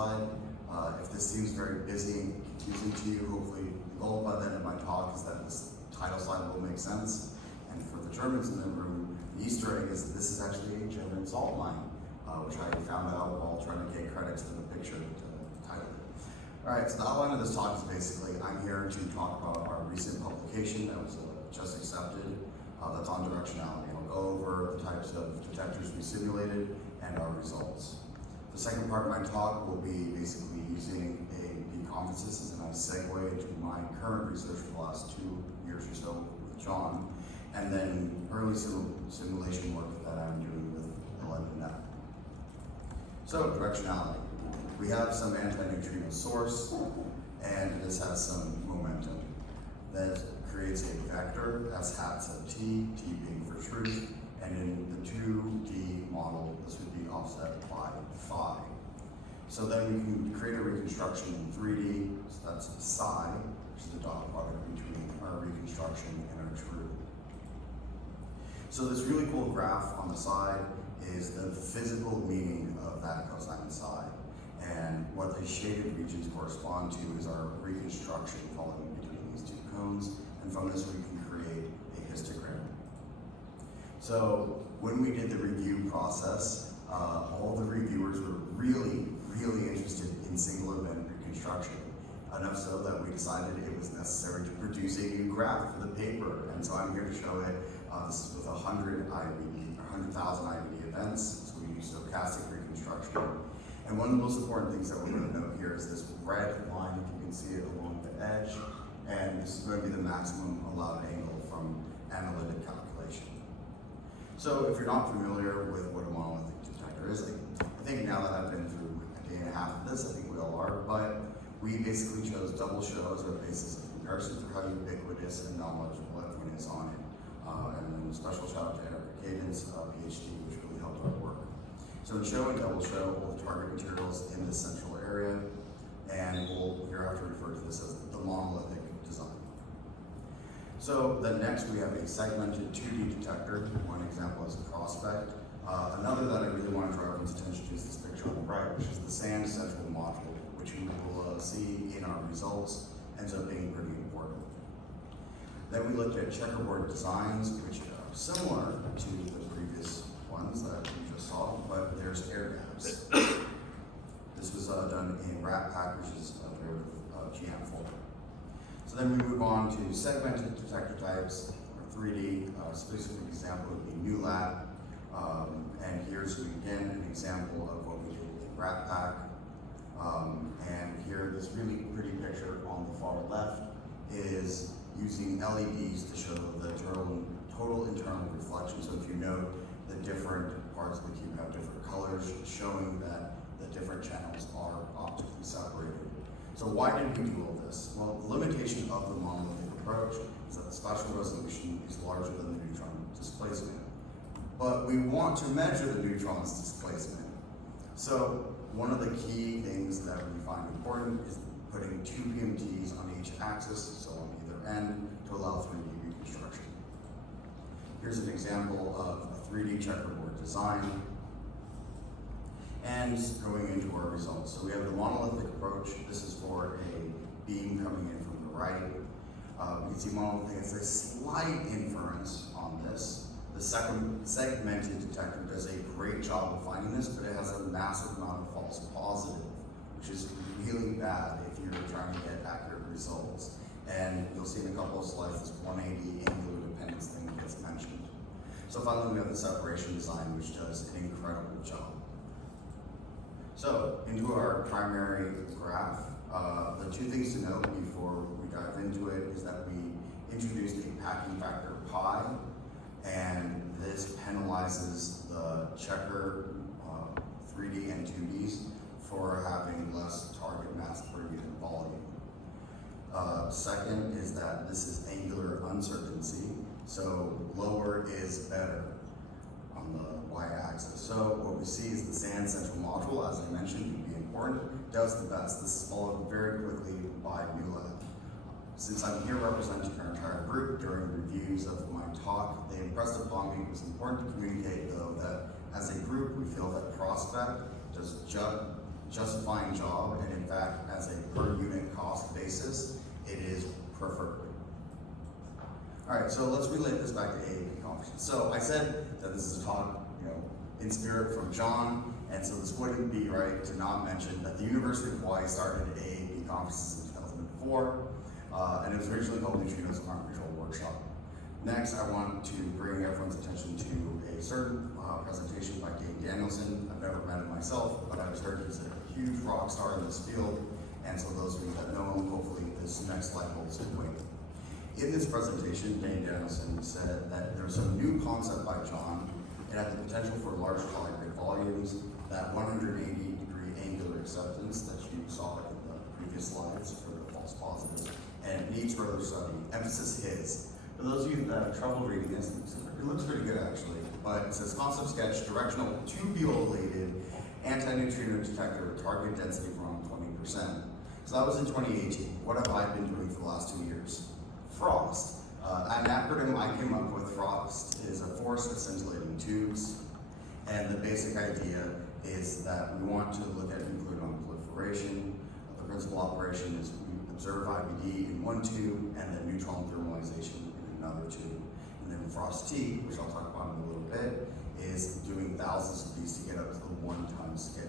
slide. If this seems very busy and confusing to you, hopefully the goal by the end of my talk is that this title slide will make sense. And for the Germans in the room, the Easter egg is that this is actually a German salt mine, which I found out while trying to get credits to the picture to title it. All right, so the outline of this talk is basically, I'm here to talk about our recent publication that was just accepted, that's on directionality. I'll go over the types of detectors we simulated and our results. The second part of my talk will be basically using AAP conferences as a nice segue into my current research for the last 2 years or so with John, and then early simulation work that I'm doing with Net. So, directionality. We have some antineutrino source, and this has some momentum that creates a vector, S hat of t, t being for truth, and in the 2D model, this would be offset by phi. So then we can create a reconstruction in 3D, so that's psi, which is the dot product between our reconstruction and our truth. So this really cool graph on the side is the physical meaning of that cosine psi. And what the shaded regions correspond to is our reconstruction falling between these two cones. And from this we can create a histogram. So when we did the review process, all the reviewers were really interested in single event reconstruction. Enough so that we decided it was necessary to produce a new graph for the paper. And so I'm here to show it. This is with 100,000 IVD events. So we use stochastic reconstruction. And one of the most important things that we're going to note here is this red line, if you can see it along the edge. And this is going to be the maximum allowed angle from analytic calculation. So if you're not familiar with what a monolithic detector is, I think now that I've been through a day and a half of this, I think we all are, but we basically chose double show as our basis of comparison for how ubiquitous and knowledgeable everyone is on it. And then a special shout out to Erica Cadence, PhD, which really helped our work. So in show and double show, we'll target materials in the central area, and we'll hereafter refer to this as the monolithic design. So then next we have a segmented 2D detector. One example is a prospect. Another that I really want to draw everyone's attention to is this picture on the right, which is the sand central module, which you will see in our results, ends up being pretty important. Then we looked at checkerboard designs, which are similar to the previous ones that we just saw, but there's air gaps. This was done in RAT-Pack, which is a derivative GM folder. So then we move on to segmented detector types, or 3D. A specific example would be NewLab. And here's again an example of what we did in RAT-Pack. And here, this really pretty picture on the far left is using LEDs to show the total internal reflection. So if you note, the different parts of the cube have different colors, showing that the different channels are optically separated. So why did we do all this? Well, the limitation of the monolithic approach is that the spatial resolution is larger than the neutron displacement. But we want to measure the neutron's displacement. So one of the key things that we find important is putting 2 PMTs on each axis, so on either end, to allow 3D reconstruction. Here's an example of a 3D checkerboard design. And going into our results. So we have the monolithic approach. This is for a beam coming in from the right. You can see monolithic has a slight inference on this. The second segmented detector does a great job of finding this, but it has a massive amount of false positive, which is really bad if you're trying to get accurate results. And you'll see in a couple of slides this 180 angular dependence thing that gets mentioned. So finally, we have the separation design, which does an incredible job. So into our primary graph, the 2 things to note before we dive into it is that we introduced a packing factor pi, and this penalizes the checker 3D and 2Ds for having less target mass per unit volume. Second is that this is angular uncertainty, so lower is better on the y-axis. So what we see is the sand central module, as I mentioned, would be important, does the best. This is followed very quickly by NewLab. Since I'm here representing our entire group during reviews of my talk, they impressed upon me it was important to communicate, though, that as a group we feel that Prospect does just a fine job, and in fact, as a per unit cost basis, it is preferred. All right, so let's relate this back to AAP conferences. So I said that this is a talk, in spirit from John, and so this wouldn't be right to not mention that the University of Hawai'i started AAP conferences in 2004, and it was originally called Neutrinos Quantum Control Workshop. Next, I want to bring everyone's attention to a certain presentation by Dave Danielson. I've never met him myself, but I've heard he's a huge rock star in this field, and so those of you that know him, hopefully this next slide holds good weight. In this presentation, Dave Danielson said that there's a new concept by John. It had the potential for large colloidal volumes, that 180-degree angular acceptance that you saw in the previous slides for the false positives, and it needs further study. Emphasis is. For those of you that have trouble reading this, it looks pretty good actually, but it says concept sketch, directional tubule-related antineutrino detector with target density of around 20%. So that was in 2018. What have I been doing for the last 2 years? FROST. An acronym I came up with, FROST, is a force of scintillating tubes, and the basic idea is that we want to look at nuclear non-proliferation. The principal operation is we observe IBD in one tube and then neutron thermalization in another tube. And then FROST-T, which I'll talk about in a little bit, is doing thousands of these to get up to the 1-ton scale.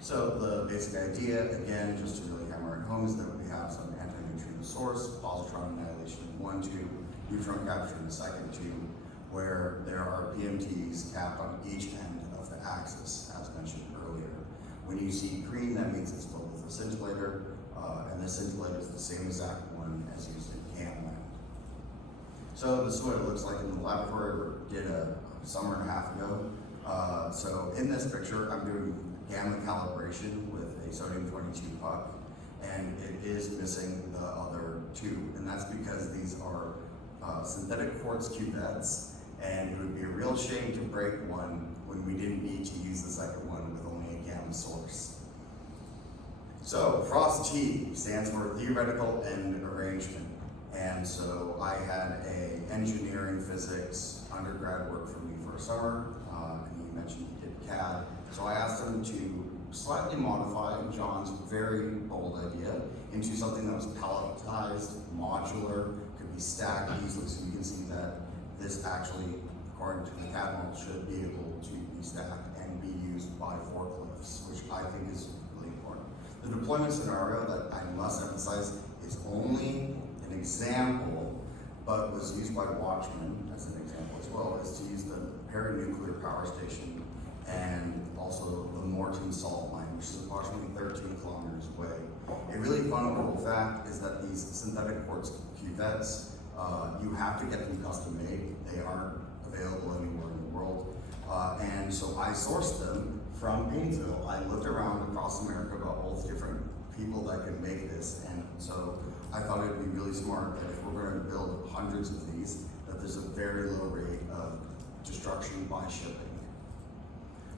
So the basic idea, again, just to really hammer it home, is that we have some antineutrino source, positron annihilation in one tube, neutron capture in the second tube, where there are PMTs capped on each end of the axis, as mentioned earlier. When you see green, that means it's filled with a scintillator, and this scintillator is the same exact one as used in CAM. So this is what it looks like in the laboratory. We did a summer and a half ago. So in this picture, I'm doing gamma calibration with a sodium-22 puck, and it is missing the other tube, and that's because these are synthetic quartz cuvettes, and it would be a real shame to break one when we didn't need to use the second one with only a gamma source. So FROST-T stands for theoretical end arrangement, and so I had a engineering physics undergrad work for me for a summer, and he mentioned he did CAD. So I asked him to slightly modify John's very bold idea into something that was palletized, modular, could be stacked easily, so you can see that this actually, according to the CAD model, should be able to be stacked and be used by forklifts, which I think is really important. The deployment scenario that I must emphasize is only an example, but was used by Watchman as an example as well, is to use the peri-nuclear power station and also the Morton salt mine, which is approximately 13 kilometers away. A really fun little fact is that these synthetic quartz cuvettes, you have to get them custom made. They aren't available anywhere in the world. And so I sourced them from Painesville. I looked around across America about all the different people that could make this, and so I thought it would be really smart that if we're going to build hundreds of these, that there's a very low rate of destruction by shipping.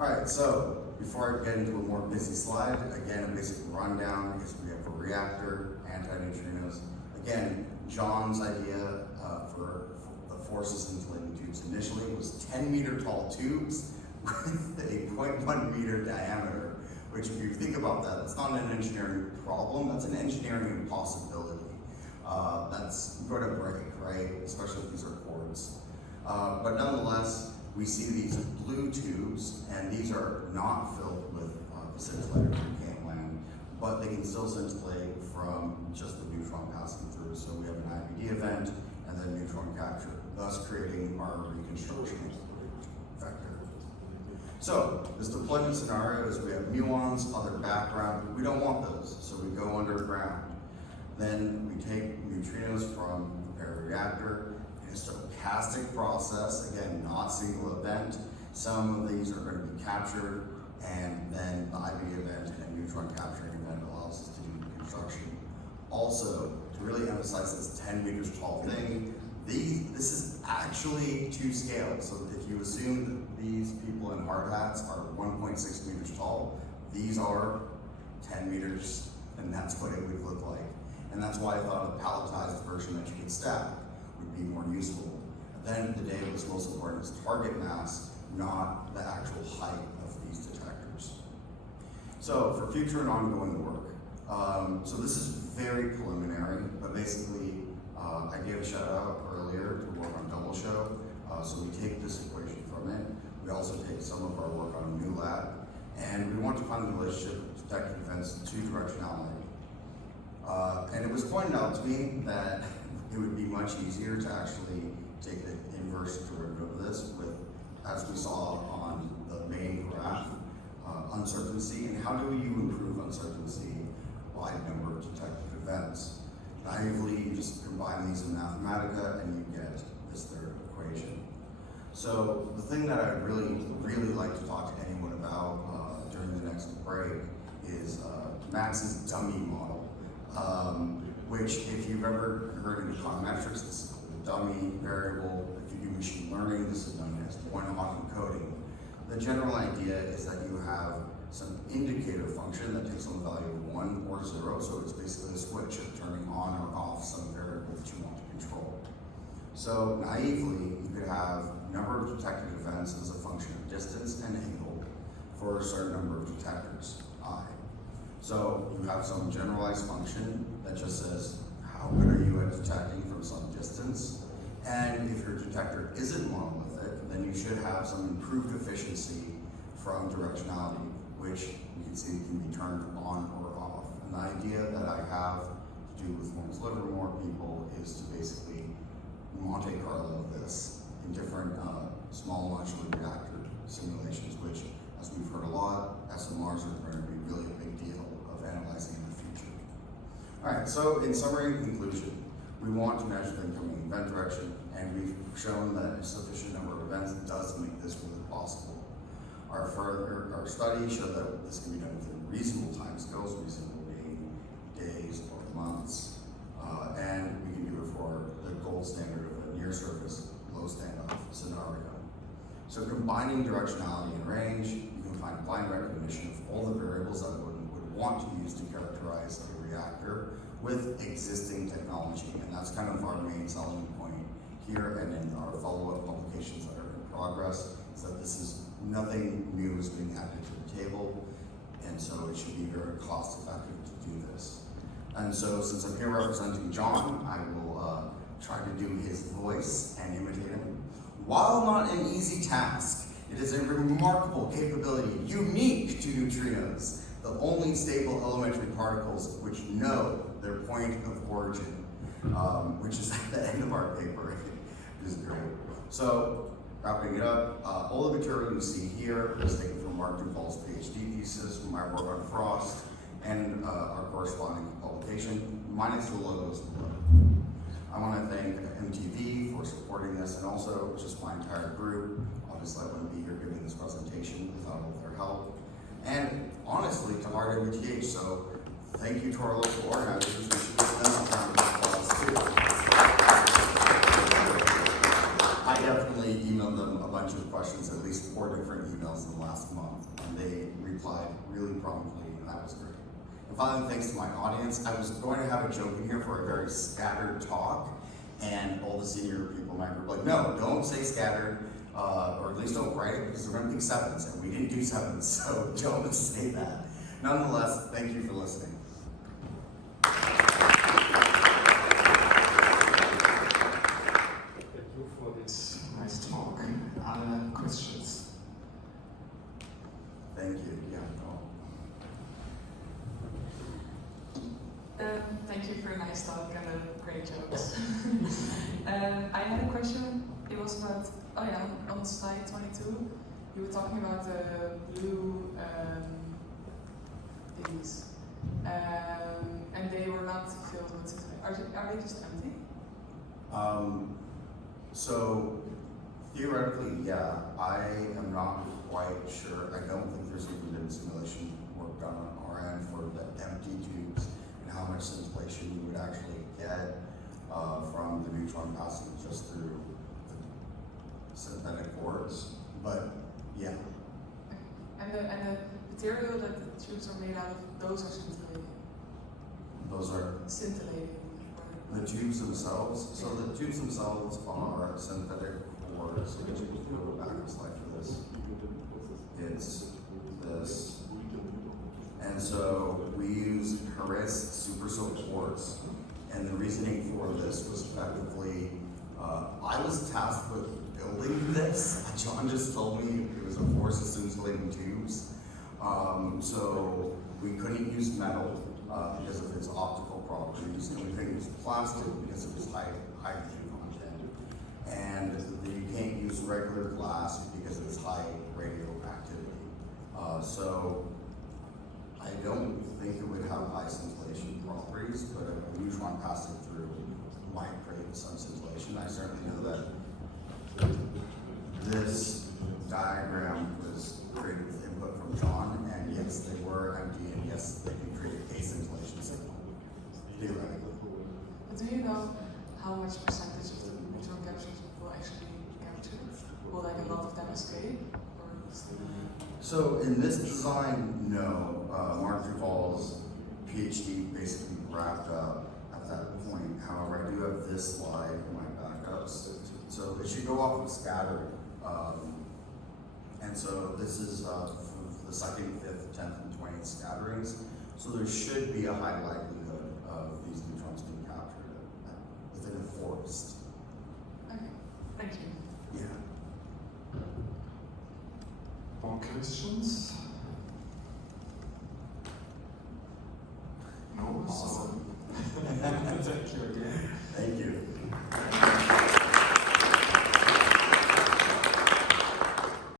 All right, so before I get into a more busy slide, again, a basic rundown is we have a reactor, antineutrinos. Again, John's idea for the forces insulating tubes initially was 10-meter tall tubes with a 0.1 meter diameter, which if you think about that, that's not an engineering problem, that's an engineering impossibility. That's going to break, right? Especially if these are quartz. But nonetheless, we see these blue tubes, and these are not filled with the scintillator from CAM, but they can still scintillate from just the neutron passing through. So we have an IBD event and then neutron capture, thus creating our reconstruction vector. So this deployment scenario is we have muons, other background. We don't want those, so we go underground. Then we take neutrinos from the reactor. It's a stochastic process, again, not single event. Some of these are going to be captured, and then the IBD event and neutron capturing event allows us to do reconstruction. Also, to really emphasize this 10 meters tall thing, this is actually to scale. So if you assume that these people in hard hats are 1.6 meters tall, these are 10 meters, and that's what it would look like. And that's why I thought a palletized version that you could stack would be more useful. At the end of the day, what's most important is target mass, not the actual height of these detectors. So for future and ongoing work, so this is very preliminary, but basically I gave a shout out earlier to work on double show. So we take this equation from it. We also take some of our work on new lab, and we want to find the relationship of detected events to directionality. And it was pointed out to me that it would be much easier to actually take the inverse derivative of this with, as we saw on the main graph, uncertainty, and how do you improve uncertainty by number of detected events? Naively, you just combine these in Mathematica and you get this third equation. So the thing that I'd really like to talk to anyone about during the next break is Max's dummy model, which if you've ever heard of econometrics, this is called a dummy variable. If you do machine learning, this is known as one-hot encoding. The general idea is that you have some indicator function that takes on the value of 1 or 0, so it's basically a switch of turning on or off some variable that you want to control. So naively, you could have number of detected events as a function of distance and angle for a certain number of detectors, I. So you have some generalized function that just says, how good are you at detecting from some distance? And if your detector isn't monolithic, then you should have some improved efficiency from directionality, which you can see can be turned on or off. And the idea that I have to do with Lawrence Livermore people is to basically Monte Carlo this in different small modular reactor simulations, which, as we've heard a lot, SMRs are going to be really a big deal of analyzing in the future. All right, so in summary and conclusion, we want to measure the incoming event direction, and we've shown that a sufficient number of events does make this really possible. Our study showed that this can be done within reasonable timescales, reasonable being days or months, and we can do it for the gold standard of a near-surface, low standoff scenario. So combining directionality and range, you can find blind recognition of all the variables that we would want to use to characterize a reactor with existing technology, and that's kind of our main selling point here and in our follow-up publications that are in progress, is that this is nothing new is being added to the table, and so it should be very cost-effective to do this. And so since I'm here representing John, I will try to do his voice and imitate him. While not an easy task, it is a remarkable capability unique to neutrinos, the only stable elementary particles which know their point of origin, which is at the end of our paper, which is great. So, wrapping it up, all the material you see here is taken from Mark Duvall's PhD thesis, from my work on frost, and our corresponding publication, minus the logos below. I want to thank MTV for supporting this, and also just my entire group. Obviously, I wouldn't be here giving this presentation without all their help. And honestly, to RWTH, so thank you to our local organizers. We should give them a round of applause too. I definitely emailed them a bunch of questions, at least 4 different emails in the last month, and they replied really promptly, and that was great. And finally, thanks to my audience. I was going to have a joke in here for a very scattered talk, and all the senior people in my group were like, no, don't say scattered, or at least don't write it, because we're going to pick 7s, and we didn't do 7s, so don't say that. Nonetheless, thank you for listening. Thank you for this nice talk. Other questions? Thank you. Yeah. Thank you for a nice talk and great jokes. I had a question. It was about, on slide 22, you were talking about the blue things, and they were not filled with scintillating. Are they just empty? So theoretically, yeah. I am not quite sure. I don't think there's even been simulation work done on our end for the empty tubes and how much scintillation you would actually get from the neutron passing just through the synthetic pores. But yeah. And the material that the tubes are made out of, those are scintillating. Those are scintillating. the tubes themselves. So the tubes themselves are synthetic pores. Which you can go back a slide for this. It's this. And so we use Heuris supersoap quartz. And the reasoning for this was effectively, I was tasked with building this. John just told me it was a force insulating tubes. So we couldn't use metal because of its optical properties, and we couldn't use plastic because of its high hydrogen content. And you can't use regular glass because of its high radioactivity. So I don't think it would have high scintillation properties, but a neutron passing through might create some scintillation. I certainly know that this diagram was created with input from John, and yes, they were empty, and yes, they can create a scintillation signal, theoretically. But do you know how much percentage of the neutron captures will actually be captured? Will like a lot of them escape? Or So in this design, no. Mark Duval's PhD basically wrapped up at that point. However, I do have this slide in my backups. So it should go off with scattered. And so this is the 2nd, 5th, 10th, and 20th scatterings. So there should be a high likelihood of these neutrons being captured within a forest. okay, thank you. Yeah. More questions? No? Awesome. Thank you again. Thank you.